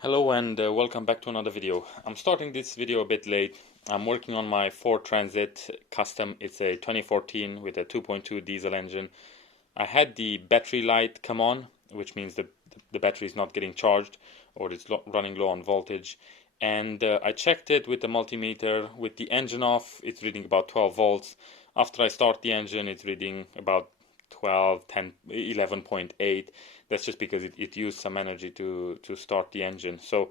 Hello and welcome back to another video. I'm starting this video a bit late. I'm working on my Ford Transit Custom. It's a 2014 with a 2.2 diesel engine. I had the battery light come on, which means that the battery is not getting charged or it's running low on voltage. And I checked it with the multimeter. With the engine off, it's reading about 12 volts. After I start the engine, it's reading about 12, 10, 11.8. That's just because it used some energy to start the engine. So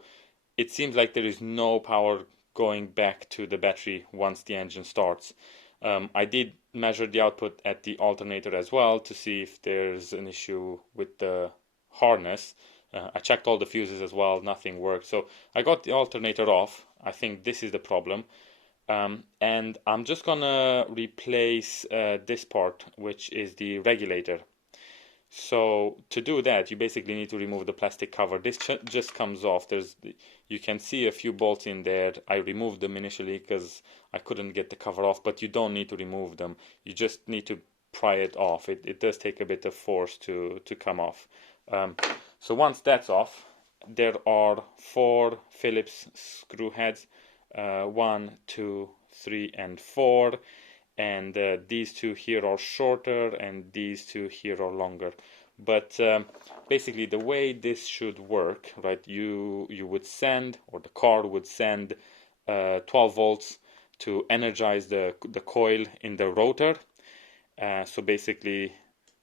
it seems like there is no power going back to the battery once the engine starts. I did measure the output at the alternator as well to see if there's an issue with the harness. I checked all the fuses as well, nothing worked. So I got the alternator off. I think this is the problem. And I'm just gonna replace this part, which is the regulator. So to do that, you basically need to remove the plastic cover. This just comes off. You can see a few bolts in there. I removed them initially because I couldn't get the cover off, but you don't need to remove them. You just need to pry it off. It does take a bit of force to come off. So once that's off, there are 4 Phillips screw heads, 1, 2, 3, and 4. And these 2 here are shorter and these 2 here are longer. But basically the way this should work, right, you would send, or the car would send 12 volts to energize the coil in the rotor. So basically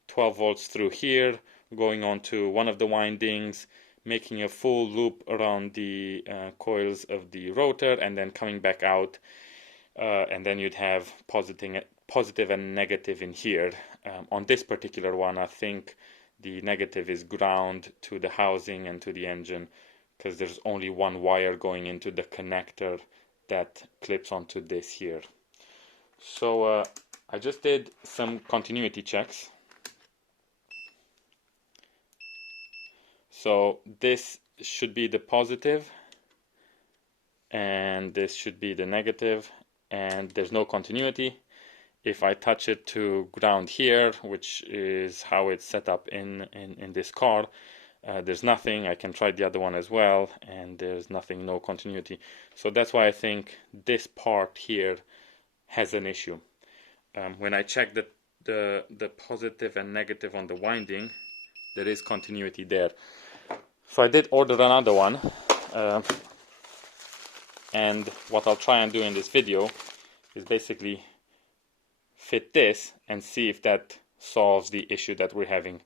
12 volts through here, going on to one of the windings, making a full loop around the coils of the rotor, and then coming back out. And then you'd have positive and negative in here. On this particular one, I think the negative is ground to the housing and to the engine, because there's only one wire going into the connector that clips onto this here. So I just did some continuity checks. So this should be the positive, and this should be the negative, and there's no continuity. If I touch it to ground here, which is how it's set up in this car, there's nothing. I can try the other one as well, and there's nothing, no continuity. So that's why I think this part here has an issue. When I check the positive and negative on the winding, there is continuity there. So I did order another one. And what I'll try and do in this video is basically fit this and see if that solves the issue that we're having.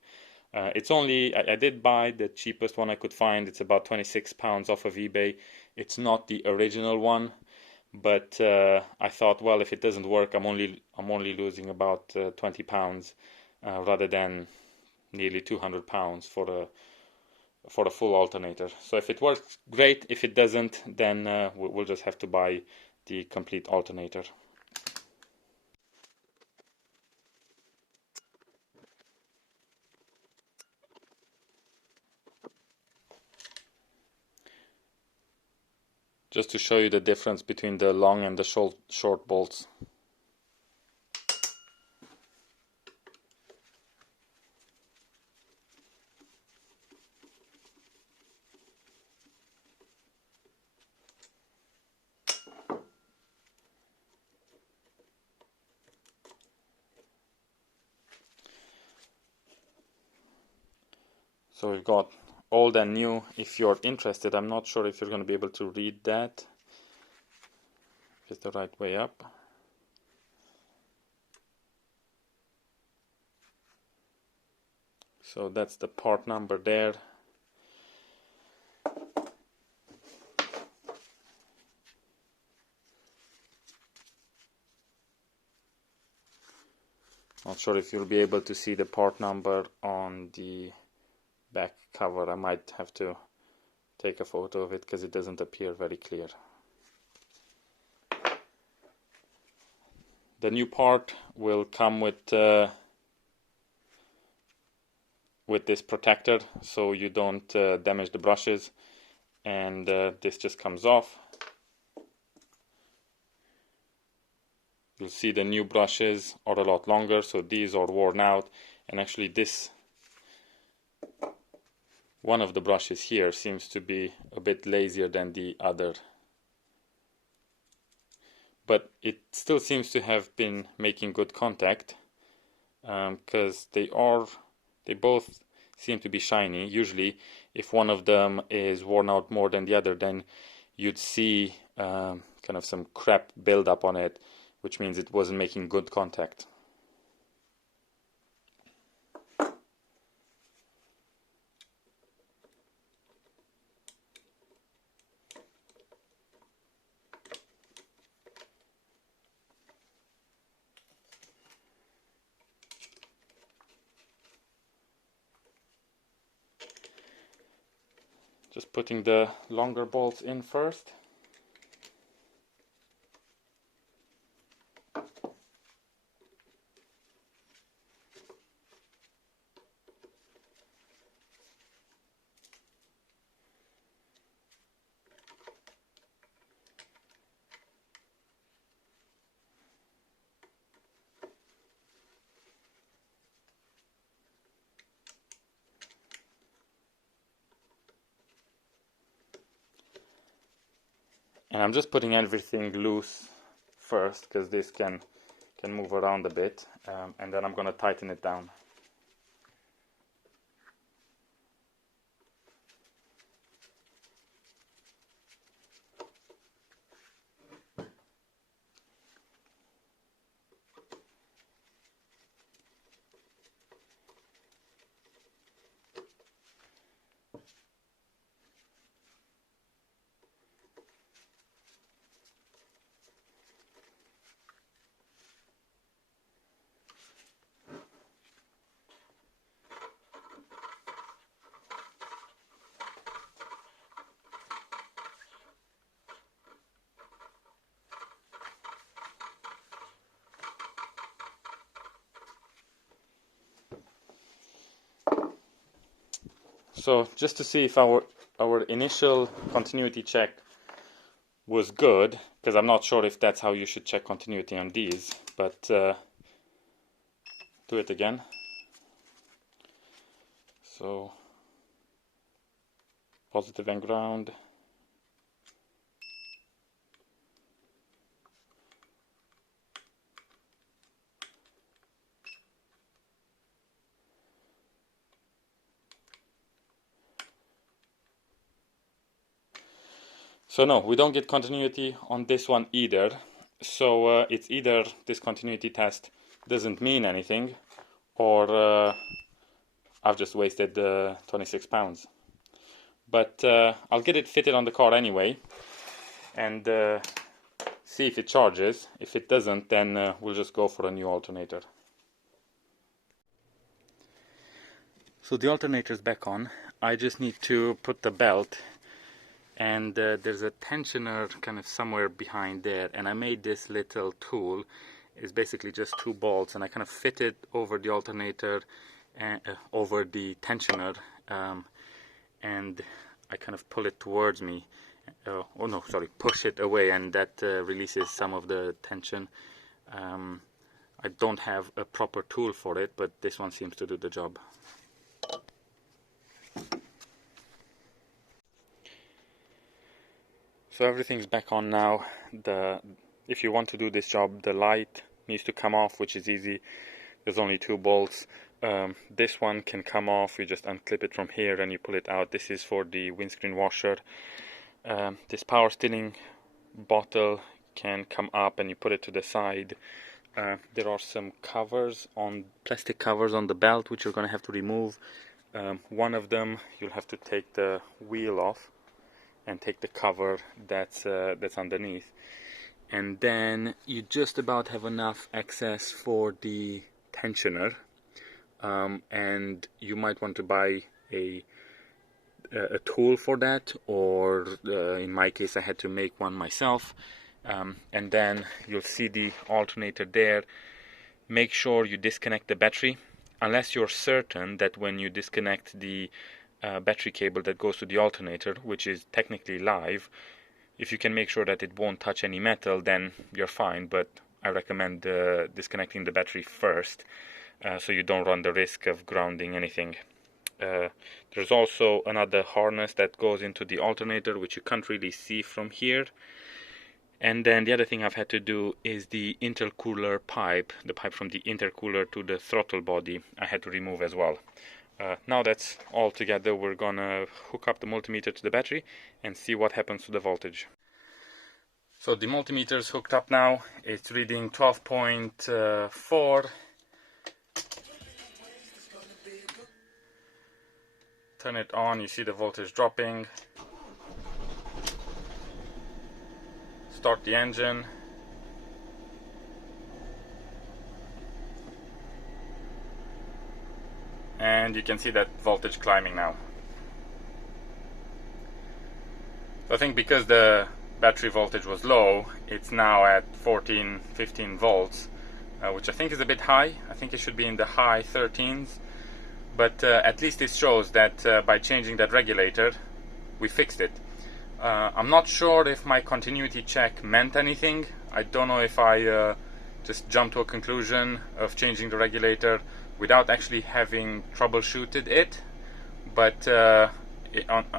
It's only, I did buy the cheapest one I could find. It's about £26 off of eBay. It's not the original one, but I thought, well, if it doesn't work, I'm only losing about £20 rather than nearly £200 for a full alternator. So if it works, great. If it doesn't, then we'll just have to buy the complete alternator. Just to show you the difference between the long and the short bolts. So we've got old and new. If you're interested, I'm not sure if you're going to be able to read that. It's the right way up. So that's the part number there. Not sure if you'll be able to see the part number on the back cover. I might have to take a photo of it because it doesn't appear very clear. The new part will come with this protector, so you don't damage the brushes, and this just comes off. You'll see the new brushes are a lot longer, so these are worn out, and actually this one of the brushes here seems to be a bit lazier than the other, but it still seems to have been making good contact, because they both seem to be shiny. Usually if one of them is worn out more than the other, then you'd see kind of some crap build up on it, which means it wasn't making good contact. Just putting the longer bolts in first. And I'm just putting everything loose first, because this can move around a bit, and then I'm going to tighten it down. So just to see if our initial continuity check was good, because I'm not sure if that's how you should check continuity on these, but do it again. So positive and ground. So no, we don't get continuity on this one either. So it's either this continuity test doesn't mean anything, or I've just wasted 26 pounds. But I'll get it fitted on the car anyway, and see if it charges. If it doesn't, then we'll just go for a new alternator. So the alternator is back on. I just need to put the belt, and there's a tensioner kind of somewhere behind there, and I made this little tool. It's basically just two bolts, and I kind of fit it over the alternator and over the tensioner, and I kind of pull it towards me. Oh no, sorry, push it away, and that releases some of the tension. I don't have a proper tool for it, but this one seems to do the job. So everything's back on now. If you want to do this job, the light needs to come off, which is easy. There's only two bolts. This one can come off. You just unclip it from here and you pull it out. This is for the windscreen washer. This power steering bottle can come up and you put it to the side. There are some covers, plastic covers on the belt, which you're going to have to remove. One of them, you'll have to take the wheel off and take the cover that's underneath, and then you just about have enough access for the tensioner, and you might want to buy a tool for that, or in my case I had to make one myself. And then you'll see the alternator there. Make sure you disconnect the battery, unless you're certain that when you disconnect the battery cable that goes to the alternator, which is technically live, if you can make sure that it won't touch any metal, then you're fine. But I recommend disconnecting the battery first, so you don't run the risk of grounding anything. There's also another harness that goes into the alternator, which you can't really see from here. And then the other thing I've had to do is the intercooler pipe, the pipe from the intercooler to the throttle body, I had to remove as well. Now that's all together, we're gonna hook up the multimeter to the battery and see what happens to the voltage. So the multimeter is hooked up now. It's reading 12.4. Turn it on, you see the voltage dropping. Start the engine. And you can see that voltage climbing now. So I think because the battery voltage was low, it's now at 14-15 volts, which I think is a bit high. I think it should be in the high 13s, but at least it shows that by changing that regulator we fixed it. I'm not sure if my continuity check meant anything. I don't know if I just jumped to a conclusion of changing the regulator without actually having troubleshooted it, but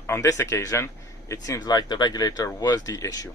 on this occasion it seems like the regulator was the issue.